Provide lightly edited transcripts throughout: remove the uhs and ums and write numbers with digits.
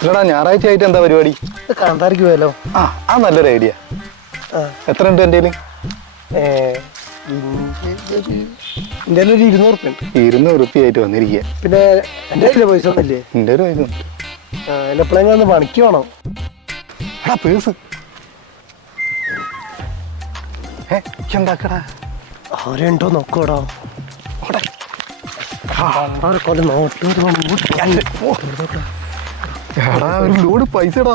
ഇല്ലടാ ഞായറാഴ്ച ആയിട്ട് എന്താ പരിപാടി? കാന്താരിക്ക് പോയാലോ? ആ നല്ലൊരു ഐഡിയ. എത്ര ഉണ്ട് എൻ്റെ കയ്യിൽ? എൻ്റെ ഒരു 200 റുപ്യ ഉണ്ട്. 200 റുപ്യ ആയിട്ട് വന്നിരിക്കുക. പിന്നെ എൻ്റെ കയ്യിലെ പൈസ ഒന്നുമില്ലേ? എൻ്റെ ഒരു പൈസ എപ്പോഴെങ്കിലും ഒന്ന് പണിക്ക് വേണം. എടാ പേഴ്സ് എന്താക്കടാ? അവരുണ്ടോ നോക്കൂടാ. ഒരു ലോഡ് പൈസടാ.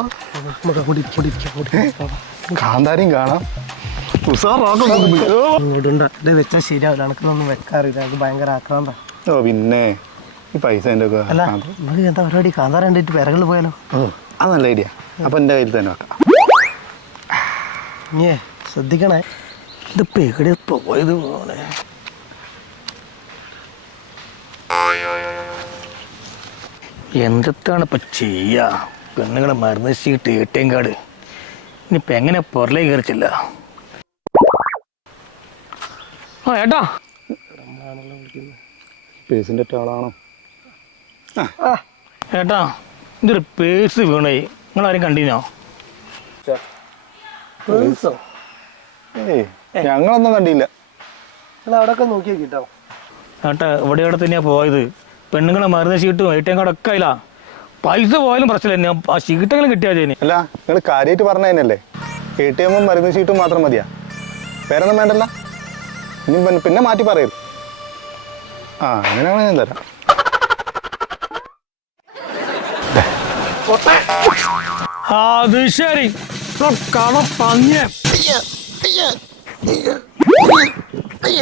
കാന്താരിയും കാണാം. വെച്ചാൽ ശരിയാവില്ല. എനക്കൊന്നും വെക്കാറില്ല. അത് ഭയങ്കര ആക്രാന്ത. ഓ പിന്നെ ഈ പൈസ എൻ്റെ അല്ല എന്താ പരിപാടി? കാന്താര കണ്ടിട്ട് പിറകളിൽ പോയാലോ? അത് നല്ല ഐഡിയ. അപ്പൊ എൻ്റെ കയ്യിൽ തന്നെ വെക്കാം. ഇനിയേ ശ്രദ്ധിക്കണേ. ഇതിപ്പോ എവിടെ പോയത് പോണേ? എന്താണ് ഇപ്പം ചെയ്യുക? പെണ്ണുങ്ങളെ മരുന്ന് ഷീട്ട് ATM കാർഡ് ഇനിയിപ്പോൾ എങ്ങനെ പുറലേക്ക് കയറിച്ചില്ല. ഏട്ടാ പേഴ്സിൻ്റെ ആളാണോ? ഏട്ടാ ഇതൊരു പേഴ്സ് വീണേ. നിങ്ങളാരും കണ്ടിനോ? ഞങ്ങളൊന്നും കണ്ടില്ല. അവിടെയൊക്കെ നോക്കി നോക്കിട്ടോ. ഏട്ടാ ഇവിടെ തന്നെയാണ് പോയത്. പെണ്ണുങ്ങളെ മരുന്ന് ഷീട്ടും ATM കാർഡൊക്കെ ആയില്ല. പൈസ പോയാലും പ്രശ്നമില്ല. തന്നെ ആ ഷീട്ടെങ്കിലും കിട്ടിയാൽ ചെയ്യണേ. അല്ല നിങ്ങൾ കാര്യമായിട്ട് പറഞ്ഞ തന്നെയല്ലേ? ATM മരുന്ന് ഷീട്ടും മാത്രം മതിയാ? വേറൊന്നും വേണ്ടല്ല? ഇനി പിന്നെ മാറ്റി പറയരുത്. അങ്ങനെയാണെങ്കിൽ ഞാൻ തരാം. അത് ശരി.